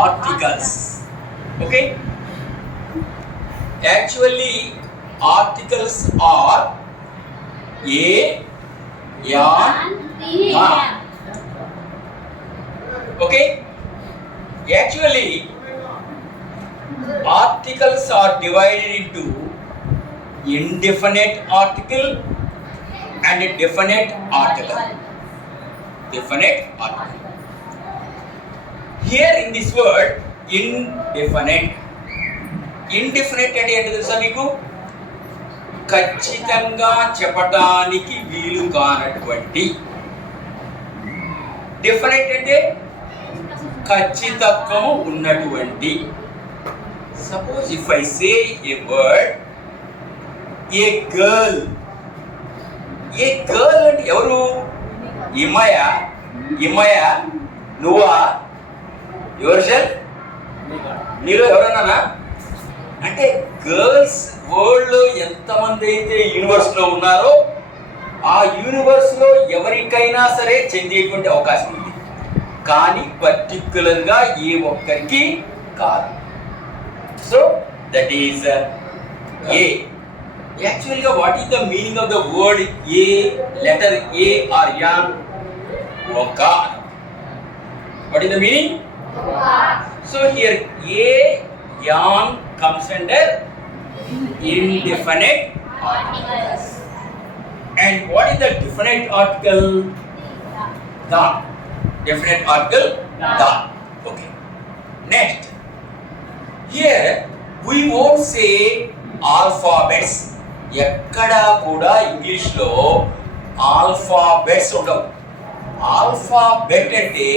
articles. Okay, actually articles are a, yan, ha. Okay, actually articles are divided into indefinite article and a definite article. Definite article. Here in this word indefinite అంటే ఏంటి తెలుసా మీకు? ఖచ్చితంగా చెప్పటానికి వీలు కానటువంటి. Definite అంటే ఖచ్చితత్వము ఉన్నటువంటి. Suppose if I say A word A girl. A girl అంటే ఎవరు? ఇమయ నువ్వా? Your self? మీరు ఎవరన్నా? అంటే గర్ల్స్ వరల్డ్లో ఎంతమంది అయితే యూనివర్స్లో ఉన్నారో ఆ యూనివర్స్లో ఎవరికైనా సరే చెందేటువంటి అవకాశం ఉంది, కానీ పర్టిక్యులర్గా ఏ ఒక్కరికి కాదు. So that is a. యాక్చువల్గా what is the meaning of the word a? Letter a or an? ఒక. What is the meaning? So here a yan comes under indefinite articles. And what is the definite article? The. Definite article the. Okay. Next. Here we won't say alphabets. ఎక్కడా కూడా ఇంగ్లీష్లో alphabets ఉండవు. Alphabet అంటే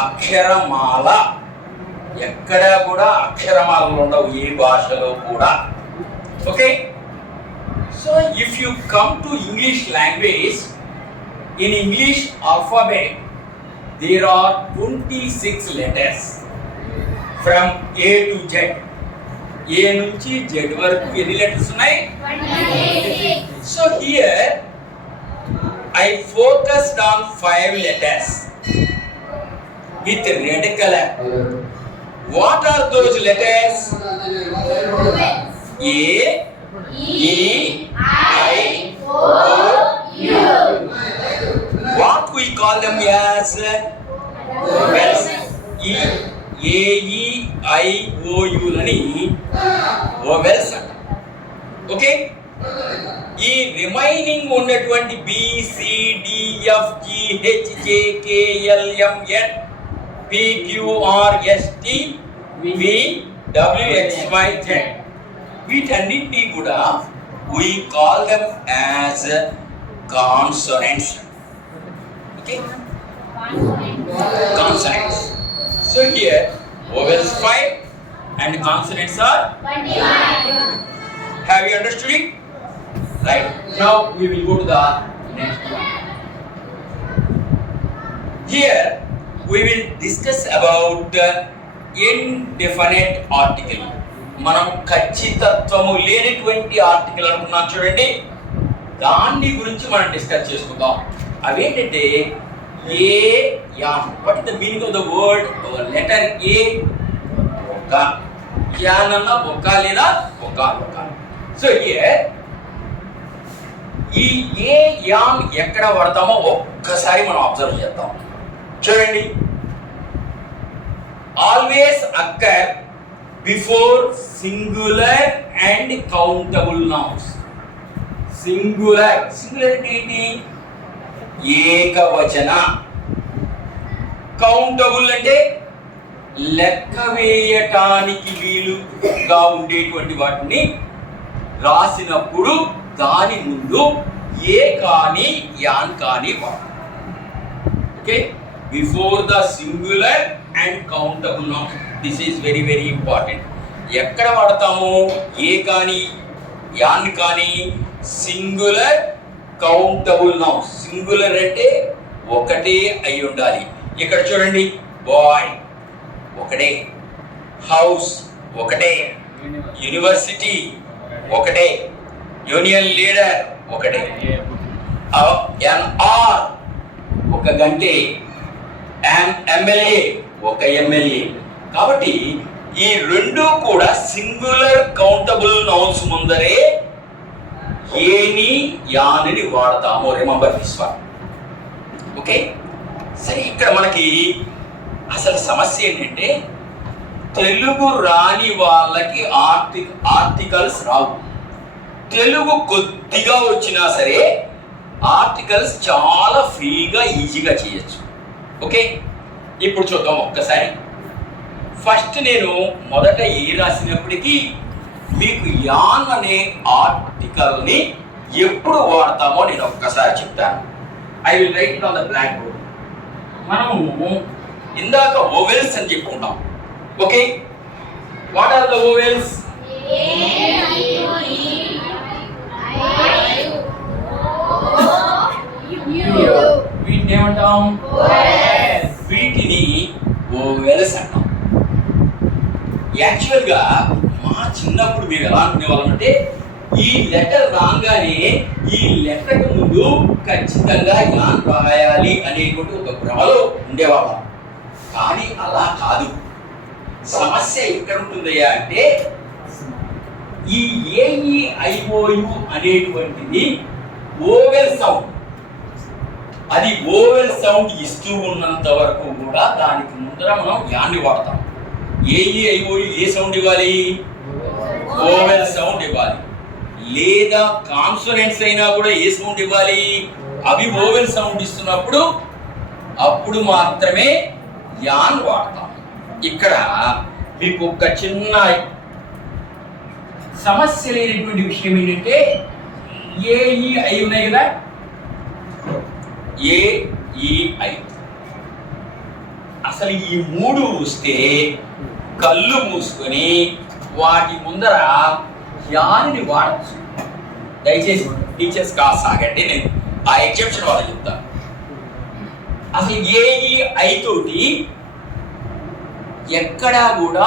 అక్షరమాల. ఎక్కడా కూడా అక్షరమాలలు ఉండవు ఏ భాషలో కూడా. Okay, so if you come to English language, in English alphabet there are 26 letters from A to Z. A నుంచి జెడ్ వరకు ఎన్ని లెటర్స్ ఉన్నాయి? 26. So here I focused on 5 letters with red color. What are those letters? A, E, I, O, U. What we call them as vowels? E, A, E, I, O, U అని vowels. Okay? ఈ remaining ఉన్నటువంటి B, C, D, F, G, H, J, K, L, M, N, P, Q, R, S, T, V, W, X, Y, Z. వీటన్నిటినీ కూడా we call them as consonants. Okay? Consonants. So here vowels 5 and consonants are 21. Have you understood it? Right. Now we will go to the next one. Here we will discuss about indefinite article. మనం ఖచ్చితత్వము లేనటువంటి article అనుకున్నాం చూడండి, దాన్ని గురించి మనం discuss చేసుకుందాం. అవేంటంటే a, an. What is the meaning of the word? Letter a ఒక, యాన్ అన్న ఒక లేదా ఒక. సో ఈ ఏ, యాన్ ఎక్కడ వాడతామో ఒక్కసారి మనం అబ్జర్వ్ చేద్దాం. చూడండి, always occur before singular and countable nouns. Singular ఏంటి? ఏకవచన. కౌంటబుల్ అంటే లెక్క వేయటానికి వీలుగా ఉండేటువంటి వాటిని రాసినప్పుడు దాని ముందు ఏ కానీ యాన్ కానీ వాడు. Okay, before the singular and countable nouns. This is very very important. ఎక్కడ వాడతాము? ఏ కానీ యాన్ కానీ సింగులర్ కౌంటబుల్ నౌన్స్. సింగులర్ అంటే ఒకటే అయి ఉండాలి. ఇక్కడ చూడండి, బాయ్ ఒకటే, హౌస్ ఒకటే, యూనివర్సిటీ ఒకటే, యూనియన్ లీడర్ ఒకటే, ఆర్ ఒక గంటే, ఎమ్మెల్యే ఒక ఎమ్మెల్యే. కాబట్టి ఈ రెండు కూడా సింగులర్ కౌంటబుల్ నౌన్స్ ముందరే ఏని యాని వాడతాము. Remember this one. ఓకే, సరే. ఇక్కడ మనకి అసలు సమస్య ఏంటంటే తెలుగు రాని వాళ్ళకి ఆర్టికల్స్ రావు. తెలుగు కొద్దిగా వచ్చినా సరే ఆర్టికల్స్ చాలా ఫ్రీగా ఈజీగా చేయొచ్చు. ఓకే, ఇప్పుడు చూద్దాం ఒక్కసారి. ఫస్ట్ నేను మొదట ఏ రాసినప్పటికీ మీకు యాన్ అనే ఆర్టికల్ని ఎప్పుడు వాడతామో నేను ఒక్కసారి చెప్తాను. I will write it on the black board. మనము ఇందాక ఓవెల్స్ అని చెప్పుకుంటాం. Okay, what are the vowels? వీటిని ఏమంటాం? వీటిని ఓవెల్స్ అంటాం. యాక్చువల్గా మా చిన్నప్పుడు మేము ఎలా అనుకునేవాళ్ళం అంటే ఈ లెటర్ రాగానే ఈ లెటర్కి ముందు ఖచ్చితంగా యాన్ రాయాలి అనేటువంటి ఒక భ్రమలో ఉండేవాళ్ళం. కానీ అలా కాదు. సమస్య ఎక్కడ ఉంటుందయ్యా అంటే ఈ ఏఈఐఓయు అనేటువంటిది ఓవెల్ సౌండ్. అది ఓవెల్ సౌండ్ ఇస్తూ ఉన్నంత వరకు కూడా దానికి ముందర మనం యాన్ని వాడతాం. ఏఈఐఓయు ఏ సౌండ్ ఇవ్వాలి? ఓవెల్ సౌండ్ ఇవ్వాలి. లేదా కాన్సోనెంట్స్ అయినా కూడా ఏ సౌండ్ ఇవ్వాలి? అవి ఓవెల్ సౌండ్ ఇస్తున్నప్పుడు అప్పుడు మాత్రమే యాన్ వాడతాం. ఇక్కడ మీకు ఒక చిన్న సమస్య లేనటువంటి విషయం ఏంటంటే ఏఈఐ ఉన్నాయి కదా, ఏఈఐ అసలు ఈ మూడు వస్తే కళ్ళు మూసుకొని వాటి ముందర యాన్ని వాడచ్చు. దయచేసి టీచర్స్ కాస్త ఆగండి, నేను ఆ ఎగ్జామ్షన్ వాళ్ళకి చెప్తాను. అసలు ఏఈఐ తోటి ఎక్కడా కూడా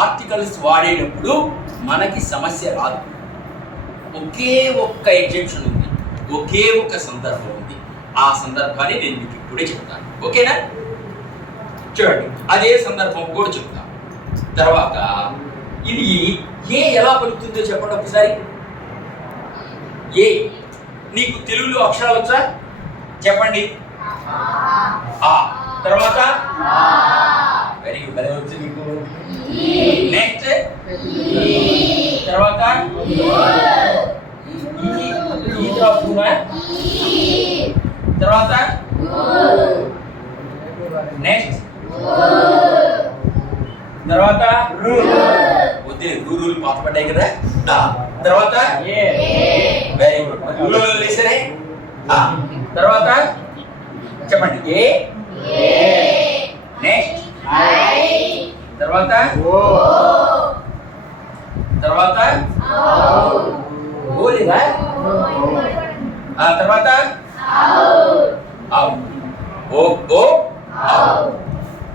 ఆర్టికల్స్ వాడేటప్పుడు మనకి సమస్య రాదు. ఒకే ఒక్క ఎగ్జామ్షన్ ఉంది, ఒకే ఒక్క సందర్భం ఉంది. ఆ సందర్భాన్ని నేను మీకు ఇప్పుడే చెప్తాను. ఓకేనా? చూడండి, అదే సందర్భం కూడా చెప్తాను. తర్వాత ఇది ఏ ఎలా పలుకుతుందో చెప్పండి ఒకసారి. ఏ నీకు తెలుగులో అక్షరాలు వచ్చా? చెప్పండి. ఆ తర్వాత వెరీ గుడ్, అదే వచ్చి నీకు. నెక్స్ట్ తర్వాత తర్వాత నెక్స్ట్ తర్వాత వద్దే రూలు పాత పడ్డాయి కదా. తర్వాత వెరీ గుడ్, రూలు లేసరే. తర్వాత చెప్పండి. ఏ నెక్స్ట్ తర్వాత తర్వాత ఓలేదా? తర్వాత ఓ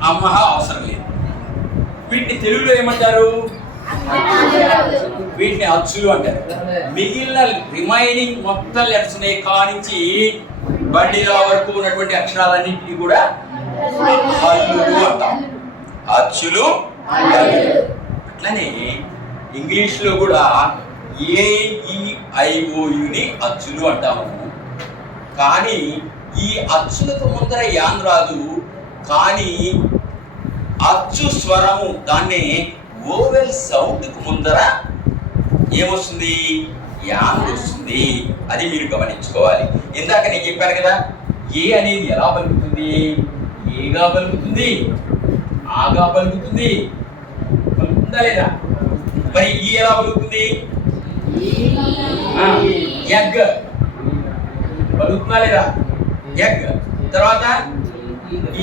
అమ్మ అవసరం లేదు. వీటిని తెలుగులో ఏమంటారు? వీటిని అచ్చులు అంటారు. మిగిలిన రిమైనింగ్ మొత్తం లెటర్స్ ఉన్నాయి కానించి బండిల వరకు ఉన్నటువంటి అక్షరాలన్నింటినీ కూడా హల్లులు అంటాం. అచ్చులు. అట్లనే ఇంగ్లీష్ లో కూడా ఏఈఐఓయుని అచ్చులు అంటాము. కానీ ఈ అచ్చులకు ముందర యాన్ రాదు. కానీ అచ్చు స్వరము దాన్ని ఓవెల్ సౌండ్కు ముందర ఏమొస్తుంది? యాన్ వస్తుంది. అది మీరు గమనించుకోవాలి. ఇందాక నేను చెప్పాను కదా, ఏ అనేది ఎలా పలుకుతుంది? ఏగా పలుకుతుంది, ఆగా పలుకుతుంది. పలుకుతుందా లేదా? మరి ఈ ఎలా పలుకుతుంది? ఎగ్ పలుకుతుందా లేదా? ఎగ్. తర్వాత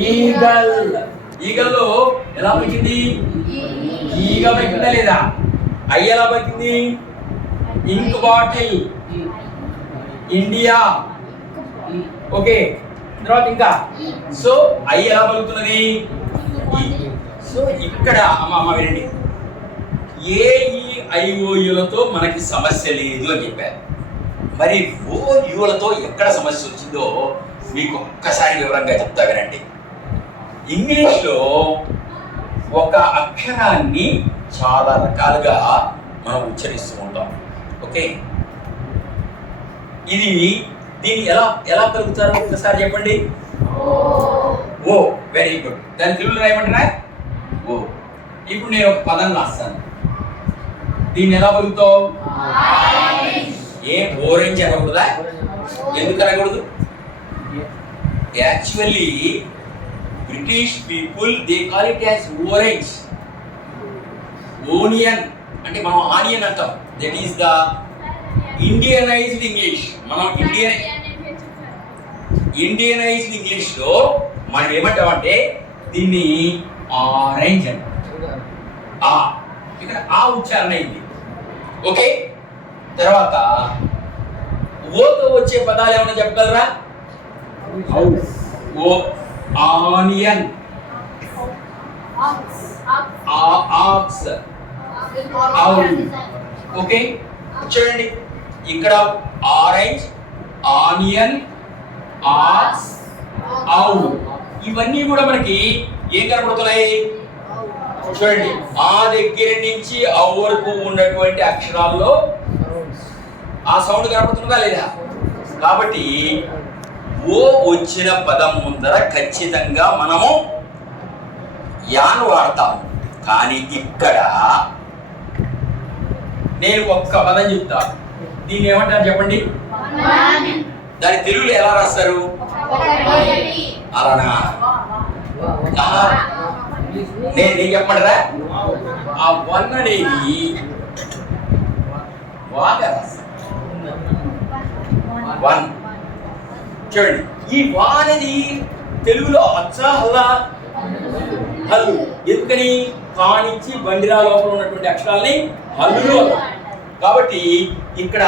ఈగల్. ఈగల్లో ఎలా పలికింది? ఈగ పలికిందా లేదా? ఐ ఎలా పలికింది? ఇంక్ బాటిల్. ఇండియా. ఓకే, తర్వాత ఇంకా సో ఐ ఎలా పలుకుతున్నది? సో ఇక్కడ అమ్మ వినండి, ఏఈఐఓయులతో మనకి సమస్య లేదు అని చెప్పారు. మరి ఓయులతో ఎక్కడ సమస్య వచ్చిందో మీకు ఒక్కసారి వివరంగా చెప్తా వినండి. ఇంగ్లీష్లో అక్షరాన్ని చాలా రకాలుగా మనం ఉచ్చరిస్తూ ఉంటాం. ఓకే, దీన్ని ఎలా ఎలా పలుకుతారో ఒకసారి చెప్పండి. ఓ, వెరీ గుడ్. దాని తెలుగులో రాయమంటారా? ఓ. ఇప్పుడు నేను ఒక పదం రాస్తాను, దీన్ని ఎలా పలుకుతావు? ఏం ఓరెంజ్ అనకూడదా? ఎందుకు అనకూడదు? Actually British people they call it as orange. Onion అంటే మనం ఆనియన్ అంటాం. That is the Indianised English. మనం ఇండియనైజ్డ్ ఇంగ్లీష్లో మనం ఏమంటామంటే దీన్ని ఆరెంజ్ అంటాం. ఇక్కడ ఆ ఉచ్చారణ అయింది. ఓకే, తర్వాత ఓతో వచ్చే పదాలు ఏమైనా చెప్పగలరా? ఓ, ఆనియన్, ఆక్స్, ఓకే. చూడండి, ఇక్కడ ఆరెంజ్, ఆనియన్, ఆక్స్, ఔ, ఇవన్నీ కూడా మనకి ఏం కనబడుతున్నాయి? చూడండి, ఆ దగ్గర నుంచి ఔ వరకు ఉన్నటువంటి అక్షరాల్లో ఆ సౌండ్ కనబడుతుందా లేదా? కాబట్టి ఓ వచ్చిన పదం ముందర ఖచ్చితంగా మనము యాను వాడతాము. కానీ ఇక్కడ నేను ఒక్క పదం చెప్తా, దీన్ని ఏమంటారు చెప్పండి? దాని తెలుగులో ఎలా రాస్తారు? అలానా? నేను చెప్పమంటారా? ఆ వన్ అనేది వాగా రాస్తారు. వన్. చూడండి, ఈ వా అనేది తెలుగులో అచ్చా హల్లా హల్లు. ఎందుకని? కానిచ్చి బండిరా లోపల ఉన్నటువంటి అక్షరాలని హల్లులు. కాబట్టి ఇక్కడ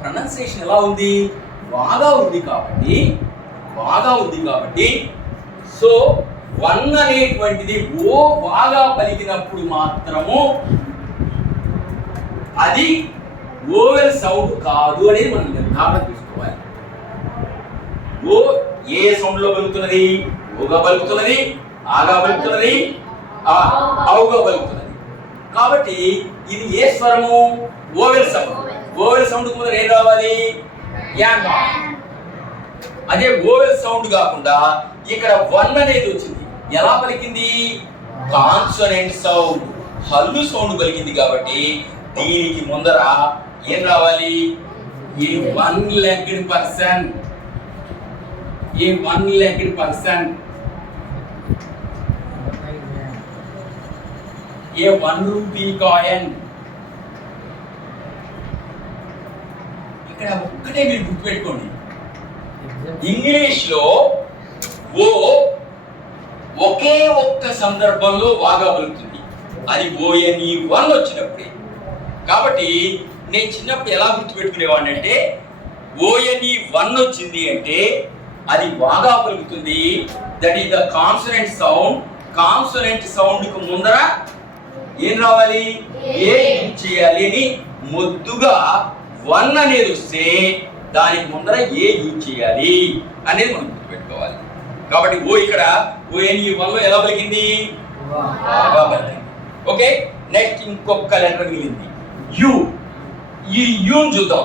ప్రొనౌన్సియేషన్ ఎలా ఉంది? బాగా ఉంది కాబట్టి సో వన్ అనేటువంటిది ఓ బాగా పలికినప్పుడు మాత్రము అది ఓవెల్ సౌండ్ కాదు అనేది మనం నిర్ధారణ తీసుకోవాలి. ఓ ఏ సౌండ్ లో పలుకుతున్నది? ఓగా పలుకుతున్నది, ఆగా పలుకుతున్నది, ఔగా పలుకుతున్నది. కాబట్టి ఇది ఏ స్వరము? Oval sound. ఓవెల్ సౌండ్ ముందు ఏం రావాలి? యాన్. అదే ఓవెల్ సౌండ్ కాకుండా ఇక్కడ వన్ అనేది వచ్చింది. ఎలా పలికింది? కాన్సోనెంట్ సౌండ్, హల్లు సౌండ్ పలికింది. కాబట్టి దీనికి ముందర ఏం రావాలి? ఏ వన్ లెగ్డ్ పర్సన్, ఏ వన్ లెగ్డ్ పర్సన్, ఏ 1 రూపీ కాయిన్. ఇక్కడ ఒక్కటే మీరు గుర్తుపెట్టుకోండి, ఇంగ్లీష్ లో ఓ ఒకే ఒక్క సందర్భంలో వాగా పలుకుతుంది, అది ఓఎన్ఈ వన్ వచ్చినప్పుడే. కాబట్టి నేను చిన్నప్పుడు ఎలా గుర్తుపెట్టుకునేవాడిని అంటే ఓఎన్ఈ వన్ వచ్చింది అంటే అది వాగా పలుకుతుంది. That is the consonant sound. Consonant sound కు ముందర ఏం రావాలి? ఏ యూజ్ చేయాలి అని మొద్దుగా వన్ అనేది వస్తే దానికి ముందర ఏ యూజ్ చేయాలి అనేది మనం గుర్తుపెట్టుకోవాలి. కాబట్టి ఓ ఇక్కడ ఓఎన్ఈ వన్ లో ఎలా పలికింది? వాగా పలికింది. ఓకే, నెక్స్ట్ ఇంకొక లెటర్ మిగిలింది యు. ఈ యూని చూద్దాం.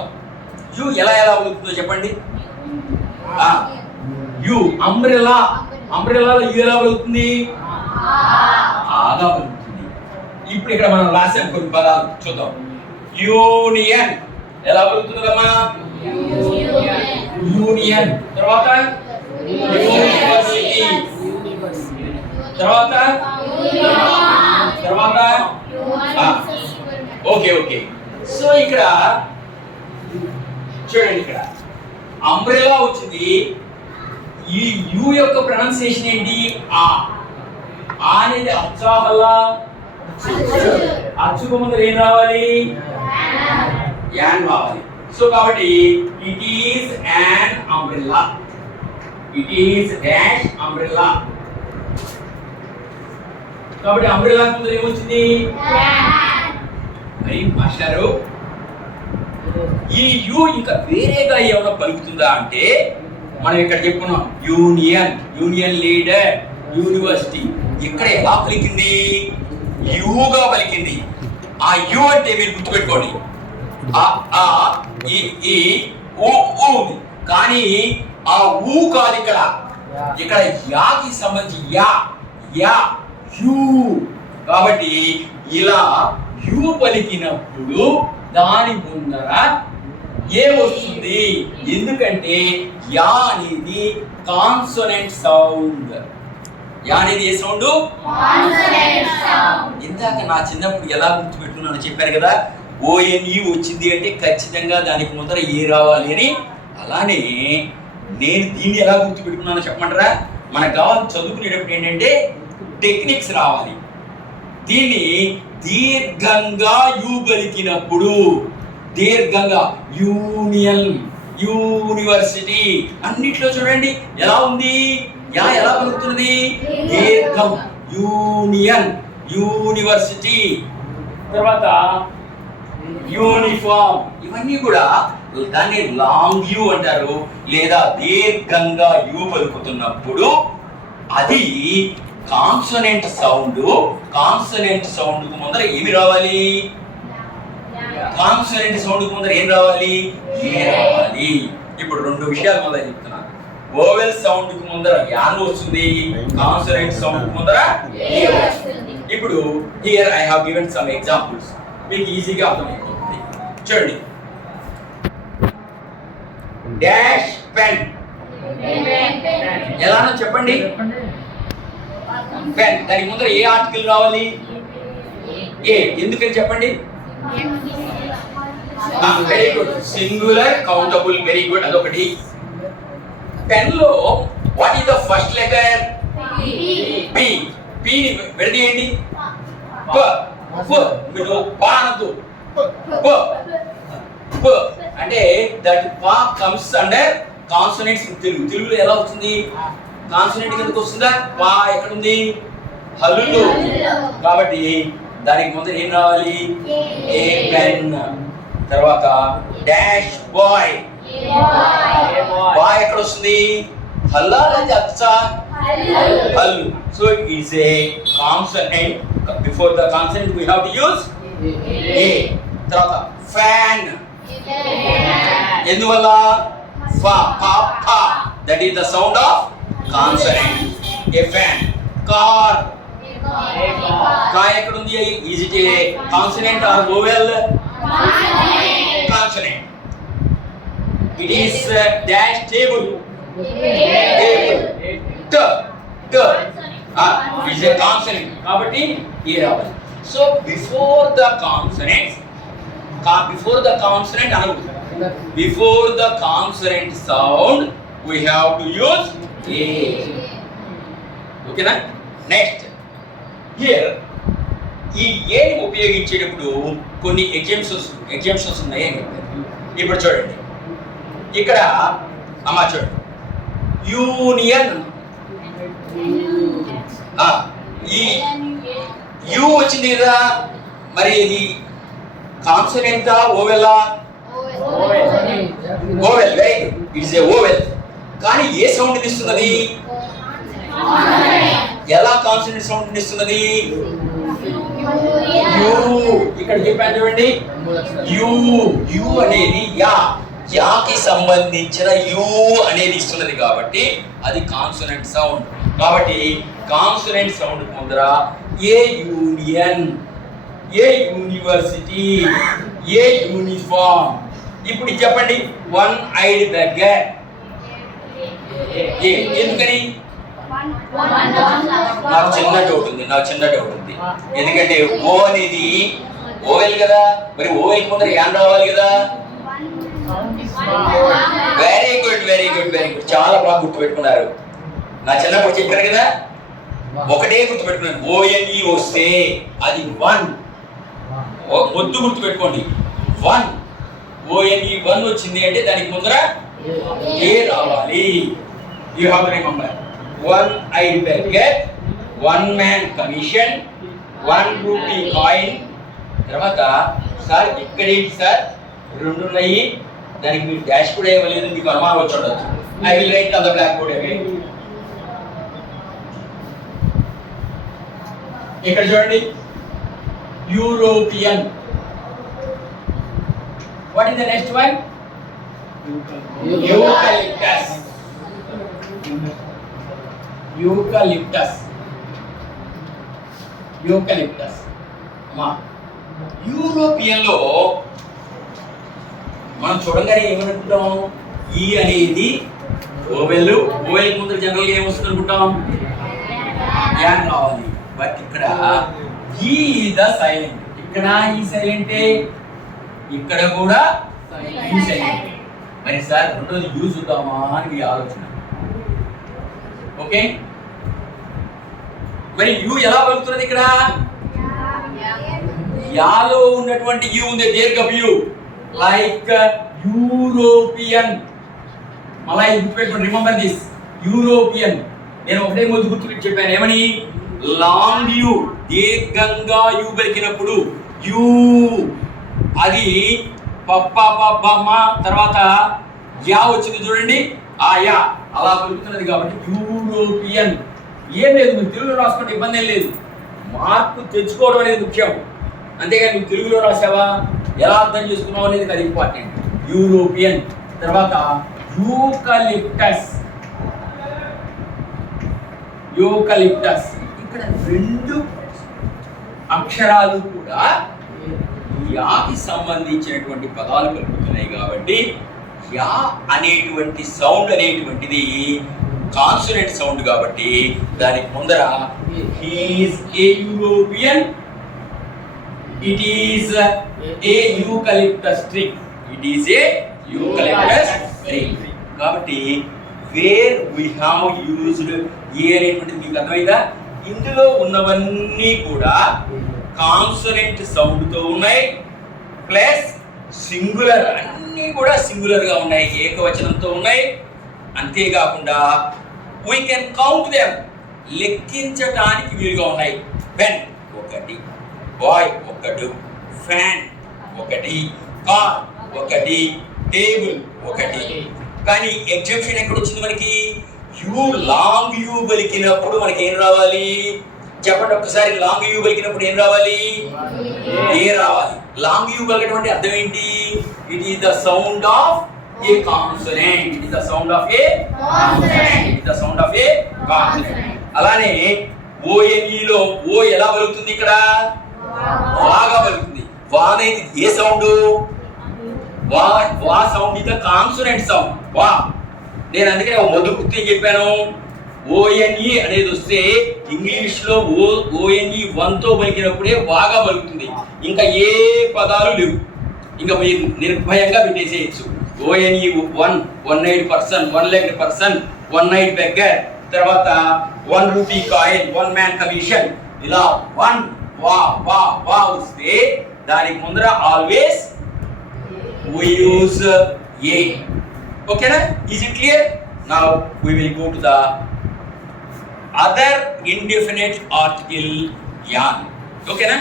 యు ఎలా పలుకుతుందో చెప్పండి. యు. అంబ్రెల్లా, అంబ్రెల్లాలో యు ఎలా పలుకుతుంది? ఆగా పలుకుతుంది. ఇప్పుడు ఇక్కడ మనం రాసాం కొన్ని పదాలు చూద్దాం. యూనియన్ ఎలా పలుకుతుందమ్మా? యూనియన్. తర్వాత యూనివర్సిటీ. తర్వాత ఓకే. సో ఇక్కడ చూడండి, ఇక్కడ అంబ్రెల్లా వచ్చింది. ఈ యు యొక్క ప్రొనౌన్సియేషన్ ఏంటి? ఆ అనేది అచ్చాహల్లా, అచ్చుకు ముందు ఏం రావాలి? యాన్ రావాలి. సో కాబట్టి it is an umbrella, it is dash umbrella. కాబట్టి అంబ్రెల్లా ముందు ఏమొచ్చింది? మరి మాస్టారు ఈ యు ఇంకా వేరేగా ఏమైనా పలుకుతుందా అంటే మనం ఇక్కడ చెప్పుకున్నాం యూనియన్, యూనియన్ లీడర్, యూనివర్సిటీ. ఇక్కడ ఎలా పలికింది? యూగా పలికింది. ఆ యు అంటే మీరు గుర్తుపెట్టుకోండి, ఆ ఆ ఈ ఈ ఊ ఊ కానీ ఆ ఊ కాదు ఇక్కడ. ఇక్కడ యాకి సంబంధించి యా యా యు. కాబట్టి ఇలా యు పలికినప్పుడు దాని ముందర ఏ వస్తుంది, ఎందుకంటే యా అనేది కాన్సోనెంట్ సౌండ్. యా అనేది ఏ సౌండ్? ఇందాక నా చిన్నప్పుడు ఎలా గుర్తుపెట్టుకున్నానో చెప్పాను కదా, ఓఎన్ఈ వచ్చింది అంటే ఖచ్చితంగా దానికి ముందర ఏ రావాలి అని. అలానే నేను దీన్ని ఎలా గుర్తుపెట్టుకున్నానో చెప్పమంటారా? మనకు కావాలి చదువుకునేటప్పుడు ఏంటంటే టెక్నిక్స్ రావాలి. దీన్ని దీర్ఘంగా యు పలికినప్పుడు, దీర్ఘంగా యూనియన్, యూనివర్సిటీ అన్నిట్లో చూడండి ఎలా ఉంది, యా ఎలా పలుకుతున్నది? దీర్ఘం యూనియన్, యూనివర్సిటీ. తర్వాత యూనిఫామ్, ఇవన్నీ కూడా దాన్ని లాంగ్ యూ అంటారు. లేదా దీర్ఘంగా యూ పలుకుతున్నప్పుడు అది కాన్సోనెంట్ సౌండ్. కాన్సోనెంట్ సౌండ్ కు ముందర ఏమి రావాలి? కాన్సోనెంట్ సౌండ్ కు ముందర ఏం రావాలి? ఏ రావాలి. ఇప్పుడు రెండు విషయాలు ముందర చెప్తున్నాను. వోవెల్ సౌండ్ కు ముందర యాన్ వస్తుంది, కాన్సోనెంట్ సౌండ్ కు ముందర ఏ వస్తుంది. ఇప్పుడు here I have given some examples, మీకు ఈజీగా అర్థమైపోతుంది. చూడండి, డాష్ పెన్ ఎలానో చెప్పండి. పెన్ దానికి ముందర ఏ ఆర్టికల్ రావాలి? ఏ. ఎందుకని చెప్పండి? Very good, singular countable, very good. అదొకటి. పెన్ లో what is the first letter? P. P ని విడదీయండి. ప ప మీరు పానదు ప ప అంటే దట్ ప comes under consonants in Telugu. తెలుగులో ఎలా వస్తుంది? కాన్సోనెంట్ కిందకి వస్తుందా? పా ఎక్కడ ఉంది? హల్లులో. కాబట్టి దానికి ముందర ఏం రావాలి? A pen. తర్వాత డాష్ బాయ్. బాయ్ ఎక్కడ వస్తుంది? హల్లా లేదా అచ్చా? హల్లు. So it is a consonant. Before the consonant we have to use a. తర్వాత ఫ్యాన్. ఎందువల్ల? ఫా పా పా, that is the sound of consonant. A fan. Car. కా ఎక్కడ ఉంది? Is it a consonant or vowel? Consonant. It is dash table. Table. T. T. It is a consonant. కాబట్టి ఏ రావాలి. So before the consonant అనకూడదు. Before the consonant sound we have to use a. ఓకేనా? Next here ఈ ఏ ని ఉపయోగించేటప్పుడు కొన్ని exemptions ఉన్నాయి అని చెప్పారు. ఇప్పుడు చూడండి, ఇక్కడ అమ్మా చూడండి, యూనియన్. ఈ యు వచ్చింది కదా, మరి ఇది కాన్సోనెంటా ఓవెలా? Vowel. Very good, it's a vowel. కానీ ఏ సౌండ్ ఇస్తున్నది? ఎలా కాన్సోనెంట్ సౌండ్ ఇస్తున్నది? యు. ఇక్కడ చెప్పాను చూడండి, యు. యు అనేది యా, యాకి సంబంధించిన యు అనేది ఇస్తున్నది కాబట్టి అది కాన్సోనెంట్ సౌండ్. కాబట్టి కాన్సోనెంట్ సౌండ్ ముందర A union, A university, a uniform. ఇప్పుడు చెప్పండి, వన్ ఐడ్ బెగ్గర్. ఎందుకని? నాకు చిన్న డౌట్ ఉంది. ఎందుకంటే ఓ అనేది ఓవెల్ కదా, మరి ఓవెల్ ముందర యాన్ రావాలి కదా. వెరీ గుడ్, చాలా బాగా గుర్తుపెట్టుకున్నారు. నా చిన్నప్పుడు చెప్పాను కదా, ఒకటే గుర్తుపెట్టుకున్నాను. ఓఎన్ఈ వస్తే అది వన్. మొద్దు గుర్తుపెట్టుకోండి, వన్. ఓఎన్ఈ వన్ వచ్చింది అంటే దానికి ముందర ఏ రావాలి. You have to remember. One eyed beggar, one man commission, 1 rupee coin. తర్వాత సార్ ఇక్కడేంటి సార్ రెండు ఉన్నాయి, దానికి మీరు డాష్ కూడా ఇవ్వలేదు, మీకు అనుమానం వచ్చి ఉండొచ్చు. I will write on the black board again. ఇక్కడ చూడండి, European. What is the next one? Eucalyptus. Eucalyptus. Eucalyptus. అమ్మా యూరోపియన్ లో మనం చూడగానే ఏమనుకుంటాం? ఈ అనేది ఓవెల్, ఓవెల్ ముందు జనరల్ గా ఏమొస్తుంది అనుకుంటాం? యాన్ రావాలి. బట్ ఇక్కడ ఈ ద సైలెంట్. ఇక్కడ ఈ సైలెంటే, ఇక్కడ కూడా ఈ సైలెంట్. మరి సార్ రెండోది యూజ్ చూద్దామా అని మీ ఆలోచన. ఓకే, మరి యు ఎలా పలుకుతున్నది? ఇక్కడ యాలో ఉన్నటువంటి యు ఉంది, దీర్ఘపు యు, లైక్ యూరోపియన్. మళ్ళీ గుర్తుపెట్టుకోండి, రిమెంబర్ దిస్, యూరోపియన్. నేను ఒకటే ముందు గుర్తుపెట్టి చెప్పాను, ఏమని? లాంగ్ యు, దీర్ఘంగా యు పలికినప్పుడు యు అది పప్ప తర్వాత యా వచ్చింది చూడండి, ఆ యా అలా పలుకుతున్నది కాబట్టి యూరోపియన్. ఏం లేదు, మీరు తెలుగులో రాసుకోండి, ఇబ్బంది ఏం లేదు. మార్పు తెచ్చుకోవడం అనేది ముఖ్యం, అంతేగాని నువ్వు తెలుగులో రాసావా, ఎలా అర్థం చేసుకున్నావు అనేది అది ఇంపార్టెంట్. యూరోపియన్. తర్వాత యూకలిప్టస్. యూకలిప్టస్. ఇక్కడ రెండు అక్షరాలు కూడా యాకి సంబంధించినటువంటి పదాలు కలుపుతున్నాయి కాబట్టి యా అనేటువంటి సౌండ్ అనేటువంటిది కాన్సోనెంట్ సౌండ్ కాబట్టి దానికి ముందర he's A European, it is A eucalyptus tree, it is A eucalyptus tree. కాబట్టి వేర్ వి హావ్ యూజ్డ్ ఏ అనేటువంటిది మీకు అర్థమైందా? ఇందులో ఉన్నవన్నీ కూడా కాన్సోనెంట్ సౌండ్ తో ఉన్నాయి, ప్లస్ సింగులర్, అన్నీ కూడా సింగులర్ గా ఉన్నాయి, ఏకవచనంతో ఉన్నాయి. అంతేకాకుండా we can count them, లెక్కించడానికి వీలుగా ఉన్నాయి. పెన్ ఒకటి, బాయ్ ఒకటి, ఫ్యాన్ ఒకటి, కార్ ఒకటి, టేబుల్ ఒకటి. కానీ ఎగ్జంప్షన్ ఎక్కడ వచ్చింది మనకి? యూ, లాంగ్ యూ పలికినప్పుడు మనకి ఏం రావాలి చెప్పండి ఒక్కసారి? లాంగ్ యూ పలికినప్పుడు ఏం రావాలి? ఏ రావాలి. లాంగ్ యూ పలికడం అంటే అర్థం ఏంటి? It is the sound of A consonant. It is the sound of A consonant. It is the sound of A consonant. అలానే ఓఎన్ఈ లో ఓ ఎలా పలుకుతుంది? ఇక్కడ వాగా పలుకుతుంది. వా అనేది ఏ సౌండ్? వా, వా sound is the consonant sound. వా. నేను అందుకనే మొదటి గుర్తు చెప్పాను, ఓఎన్ఈ అనేది వస్తే ఇంగ్లీష్ లో ఓఎన్ఈ 1 తో పలికినప్పుడే వాగా పలుకుతుంది. ఇంకా ఏ పదాలు లేవు, ఇంకా మీరు నిర్భయంగా పెట్టేసేయచ్చు. ఓఎన్ఈ 1, 1-eyed person, 1-legged person, 1-eyed beggar, తర్వాత 1 rupee coin, 1 man commission, ఇలా 1 వా వా వా వస్తే దానికి ముందర always we use a. Okay na? Is it clear? Now we will go to the other indefinite article yan. Okay na?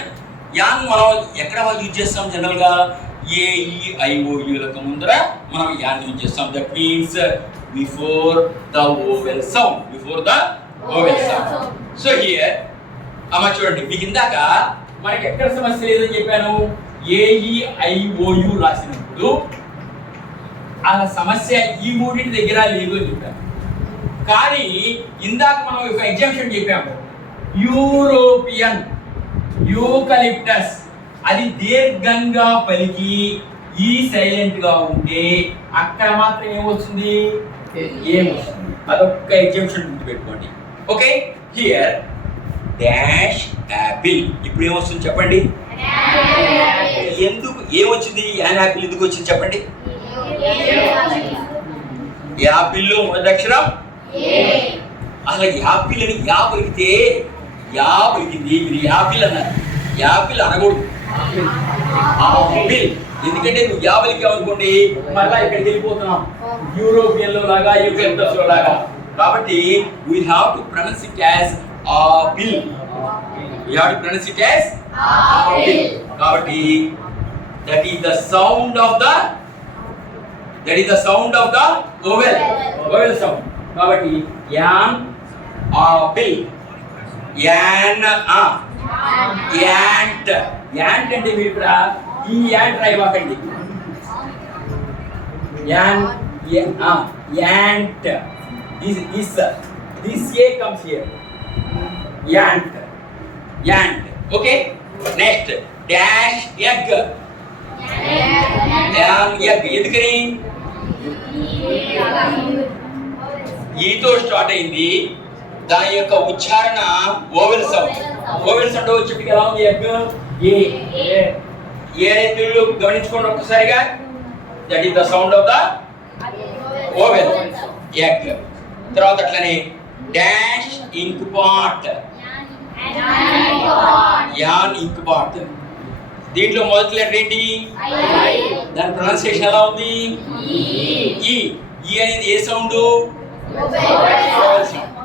yan మనం ఎక్కడ యూజ్ చేస్తాం? జనరల్ గా ఏ ఈ ఐ ఓ యు లకు ముందర మనం yan యూజ్ చేస్తాం. That means before the vowel sound. Before the vowel sound. So here అమ్మ చూడండి, మీకు ఇందాక మనకి ఎక్కడ సమస్య లేదని చెప్పాను. ఏఈఐఓయు రాసినప్పుడు ఆ సమస్య ఈ మూడింటి దగ్గర లేదు అని చెప్పాను. కానీ ఇందాక మనం ఒక ఎగ్జాంప్షన్ చెప్పాము, యూరోపియన్, యూకలిప్టస్. అది దీర్ఘంగా పలికి ఈ సైలెంట్ గా ఉంటే అక్కడ మాత్రం ఏమొస్తుంది? ఏమొస్తుంది? అదొక్క ఎగ్జాంప్షన్ గుర్తుపెట్టుకోండి. Okay, here dash Apple. ఇప్పుడు ఏమొస్తుంది చెప్పండి? ఎందుకు ఏమొచ్చింది? యాన్ యాపిల్ ఎందుకు వచ్చింది చెప్పండి? యాపిల్ లో మొదటి అక్షరం అసలు యాపిల్ అని యా పలికితే యా పలికింది, మీరు యాపిల్ అన్నారు. యాపిల్ అనకూడదు, ఆపిల్. ఎందుకంటే నువ్వు యా పలికావు అనుకోండి మళ్ళా ఇక్కడికి వెళ్ళిపోతున్నాం యూరోపియన్ లో లాగా, యూకలిప్టస్ లో లాగా. కాబట్టి we have to pronounce it as apple. we have to pronounce it as apple. కాబట్టి that is the sound of the vowel sound. కాబట్టి yan apple, yan ant, ant అంటే మీరు ఇక్కడ ఈ యాంట్ రాయవాకండి. Ant this a comes here. Ant. Okay. Next. Dash egg. Egg. ఎందుకని ఈతో start అయింది. దాని యొక్క ఉచ్చారణ ఓవెల్ సౌండ్. ఓవెల్ సౌండ్ వచ్చేటికి ఎలా ఉంది? ఎగ్ ఏ తెలుగులో గమనించుకోండి ఒక్కసారిగా. That is the sound of the vowel egg. తర్వాత అట్లనే dash ink pot. An ink pot. దీంట్లో మొదటి లెటర్ ఏంటి? దాని ప్రొనౌన్సియేషన్ ఎలా ఉంది? ఈ అనేది ఏ సౌండ్?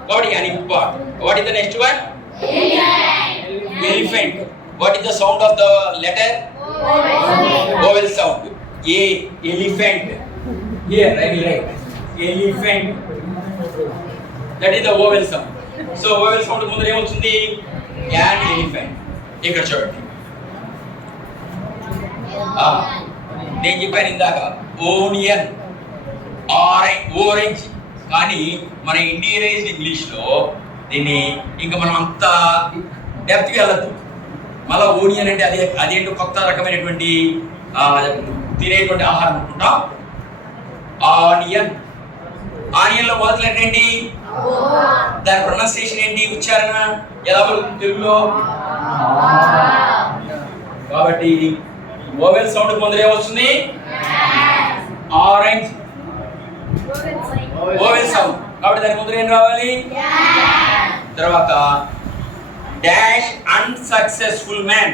కాబట్టి an ink pot. What is the next one? Elephant. What is the sound of the letter? Vowel sound. A elephant. Here I will write elephant. That is the vowel sound. So vowel sound ముందర ఏమొస్తుంది? An elephant. ఇక్కడ చూడండి, నేను చెప్పాను ఇందాక onion, orange. కానీ మన Indianised ఇంగ్లీష్లో దీన్ని ఇంకా మనం అంత డెప్త్గా వెళ్ళద్దు. మళ్ళీ ఓనియన్ అంటే అదేంటో కొత్త రకమైనటువంటి తినేటువంటి ఆహారం అనుకుంటాం. ఆనియన్లో మొదటి లెటర్ ఏంటి? దాని ప్రొనౌన్సియేషన్ ఏంటి? ఉచ్చారణ ఎలా పలుకుతుంది తెలుగులో? కాబట్టి ఓవెల్ సౌండ్ ముందర ఏమొస్తుంది? Orange vowel sound. కాబట్టి దాని ముందర ఏం రావాలి? తర్వాత డాష్ అన్సక్సెస్ఫుల్ మ్యాన్.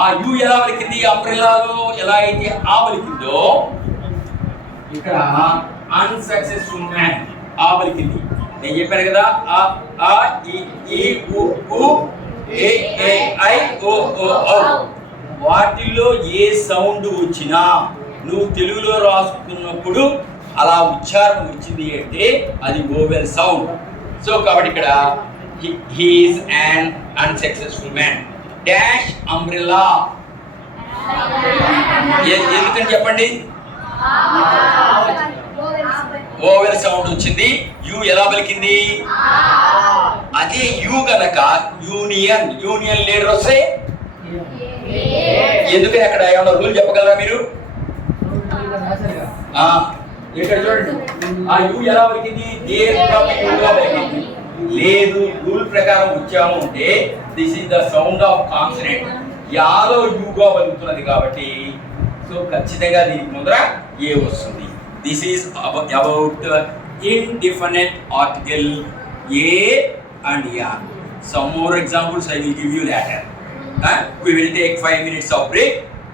ఆ యు ఎలా పలికింది? అంబ్రెల్లాలో ఎలా అయితే ఆ పలికిందో ఇక్కడ అన్సక్సెస్ఫుల్ మ్యాన్ ఆ పలికింది. నేను చెప్పాను కదా, ఆ ఈ ఉ ఏ ఐ ఓ ఔ. వాటిల్లో ఏ సౌండ్ వచ్చినా నువ్వు తెలుగులో రాసుకున్నప్పుడు అలా ఉచ్చారణ వచ్చింది అంటే అది ఓవెల్ సౌండ్. సో కాబట్టి ఇక్కడ he is an unsuccessful man. Dash umbrella. ఎందుకని చెప్పండి? ఓవెల్ సౌండ్ వచ్చింది. యు ఎలా పలికింది? అదే యు గనక యూనియన్ లీడర్ వస్తే ఎందుకని అక్కడ ఏమన్నా రూల్ చెప్పగలరా మీరు? ఇక్కడ చూడండి, ఆ యు ఎలా పలికింది? పలికింది. లేదు, రూల్ ప్రకారం వచ్చాము అంటే this is the sound of consonant. యాలో యూగా పలుకుతున్నది కాబట్టి సో ఖచ్చితంగా దీనికి ముందర ఏ వస్తుంది. This is about indefinite article a and ya. Some more examples I will give you later. We will take 5 minutes of break.